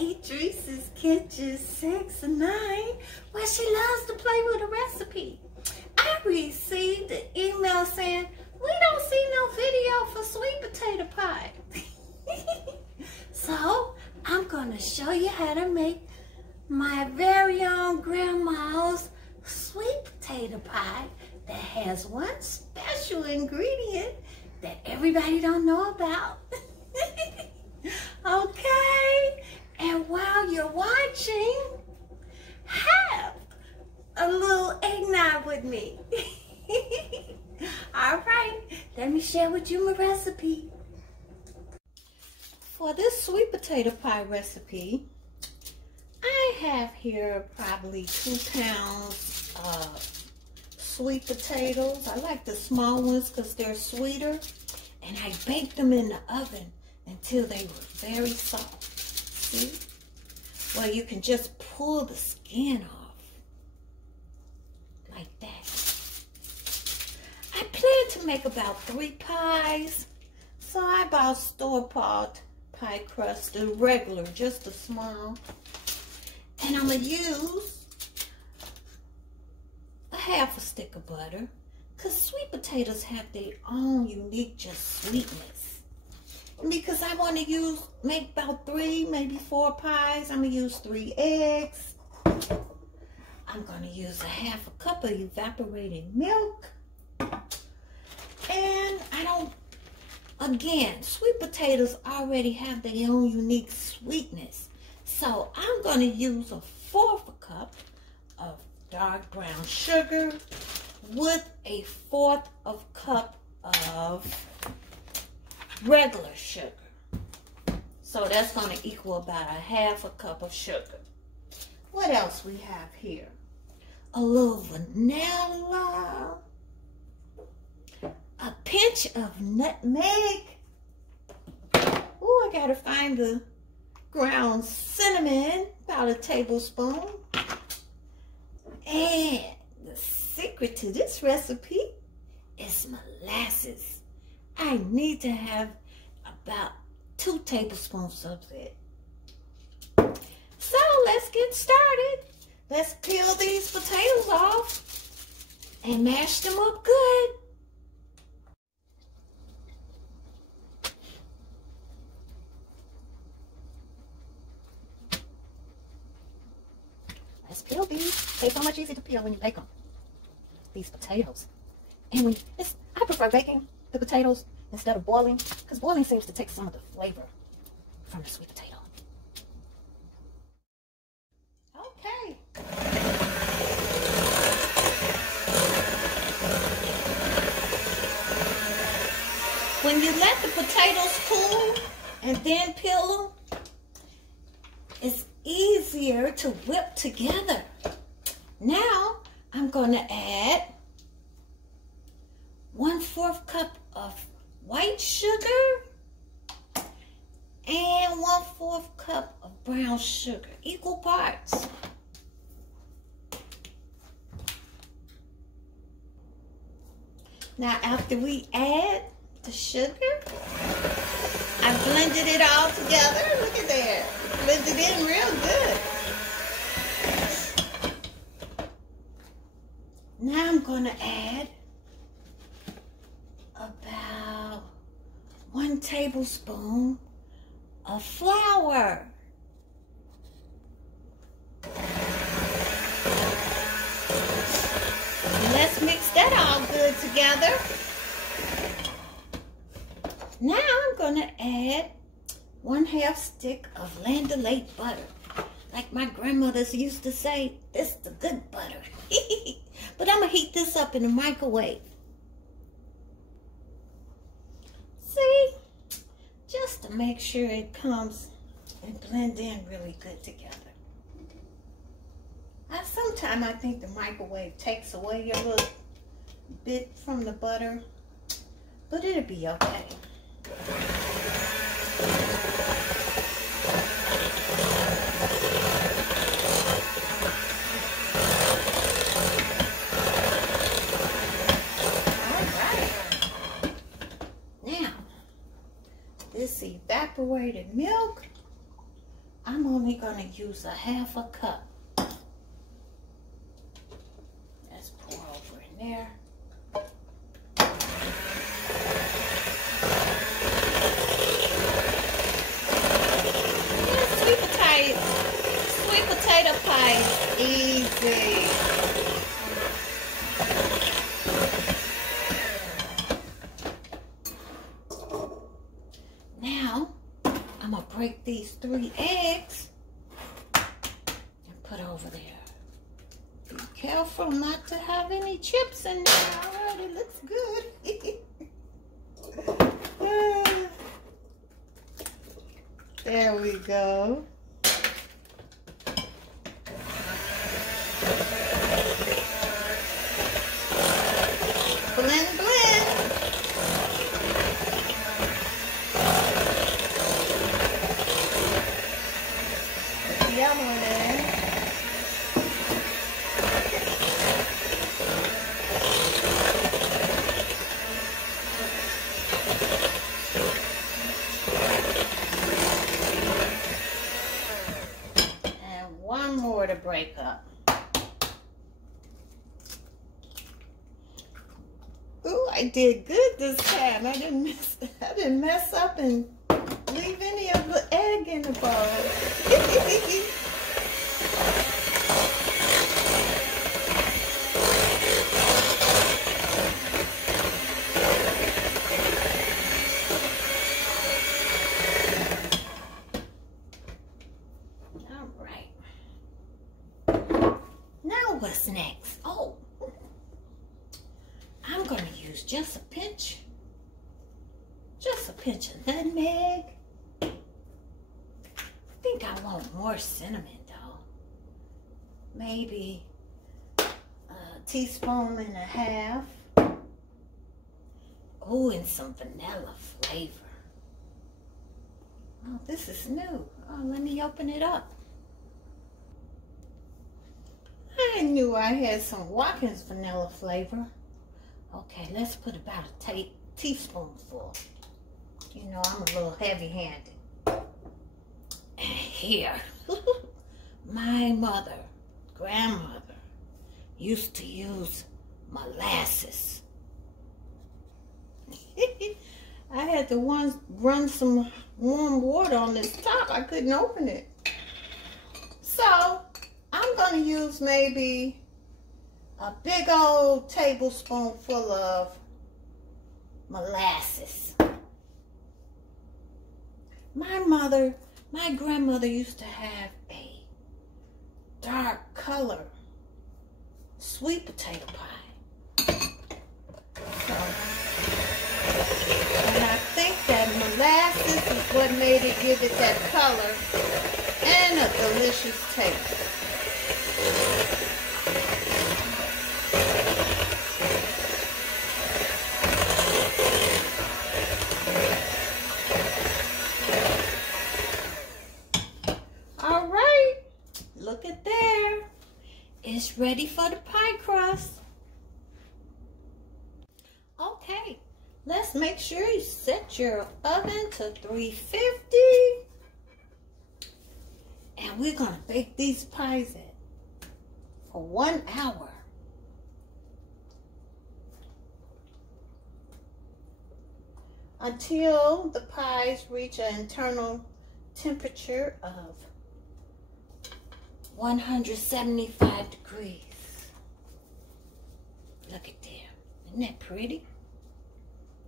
Adrice's Kitchen 6-9, where she loves to play with a recipe. I received an email saying, we don't see no video for sweet potato pie. So, I'm gonna show you how to make my very own grandma's sweet potato pie that has one special ingredient that everybody don't know about. Okay, and while you're watching, have a little eggnog with me. All right, let me share with you my recipe. For this sweet potato pie recipe, I have here probably 2 pounds of sweet potatoes. I like the small ones because they're sweeter. And I baked them in the oven until they were very soft. See? Well, you can just pull the skin off. Like that. I plan to make about 3 pies. So I bought store-bought pie crust, the regular, just the small. And I'm going to use a half a stick of butter, because sweet potatoes have their own unique just sweetness. And because I want to make about 3, maybe 4 pies, I'm going to use 3 eggs. I'm going to use a half a cup of evaporated milk. And again, sweet potatoes already have their own unique sweetness. So I'm going to use a 1/4 cup of dark brown sugar with a 1/4 cup of regular sugar. So that's going to equal about a half a cup of sugar. What else we have here? A little vanilla, a pinch of nutmeg. Oh, I gotta find the ground cinnamon, about a tablespoon. And the secret to this recipe is molasses. I need to have about 2 tablespoons of it. So let's get started. Let's peel these potatoes off and mash them up good. Let's peel these. They're so much easier to peel when you bake them. These potatoes. And I prefer baking the potatoes instead of boiling, because boiling seems to take some of the flavor from the sweet potato. Okay. When you let the potatoes cool and then peel them, it's easier to whip together. Now I'm going to add 1/4 cup of white sugar and 1/4 cup of brown sugar, equal parts. Now after we add the sugar, I blended it all together. Look at that. Blended in real good. Now I'm going to add about 1 tablespoon of flour. Let's mix that all good together. Now I'm going to add 1/2 stick of Land O'Lakes butter. Like my grandmothers used to say, this is the good butter. But I'm going to heat this up in the microwave. See? Just to make sure it comes and blend in really good together. Sometimes I think the microwave takes away a little bit from the butter, but it'll be okay. This evaporated milk, I'm only gonna use a half a cup. Let's pour over in there. Sweet potato pie is easy. Now, I'm gonna break these 3 eggs and put over there. Be careful not to have any chips in there. Alright, it looks good. There we go. Blend, blend. Put the other one in. And one more to break up. Ooh, I did good this time. I didn't mess up and leave any of the egg in the bowl. All right. Now what's next? Oh, I'm going to use just a pinch of nutmeg. I think I want more cinnamon though. Maybe a teaspoon and a half. Oh, and some vanilla flavor. Oh, this is new. Oh, let me open it up. I knew I had some Watkins vanilla flavor. Okay, let's put about a teaspoonful. You know, I'm a little heavy-handed. And here, my grandmother, used to use molasses. I had to run some warm water on this top. I couldn't open it. So, I'm going to use maybe a big old tablespoon full of molasses. My grandmother used to have a dark color sweet potato pie. So, and I think that molasses is what made it give it that color and a delicious taste. Look at there. It's ready for the pie crust. Okay, let's make sure you set your oven to 350. And we're going to bake these pies for 1 hour. Until the pies reach an internal temperature of 175 degrees. Look at there. Isn't that pretty?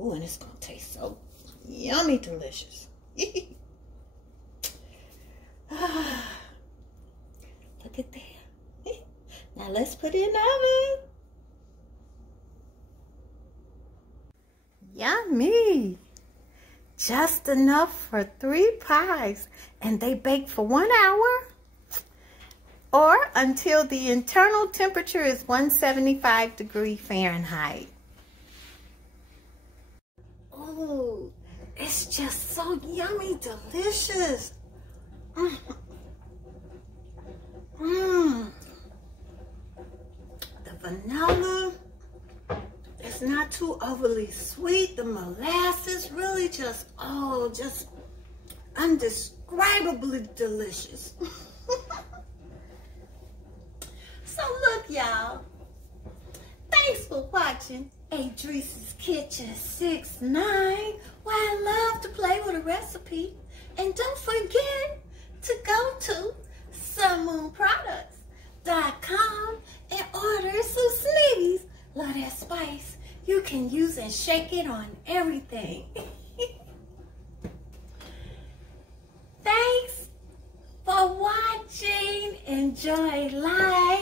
Ooh, and it's going to taste so yummy delicious. Look at there. Now let's put it in the oven. Yummy. Just enough for 3 pies. And they bake for 1 hour. Or until the internal temperature is 175 degrees Fahrenheit. Oh, it's just so yummy, delicious. The vanilla is not too overly sweet. The molasses really just indescribably delicious. So look, y'all. Thanks for watching Adrice's Kitchen 6-9, where I love to play with a recipe. And don't forget to go to sunmoonproducts.com and order some sleeves. Love that spice. You can use and shake it on everything. Thanks for watching. Enjoy life.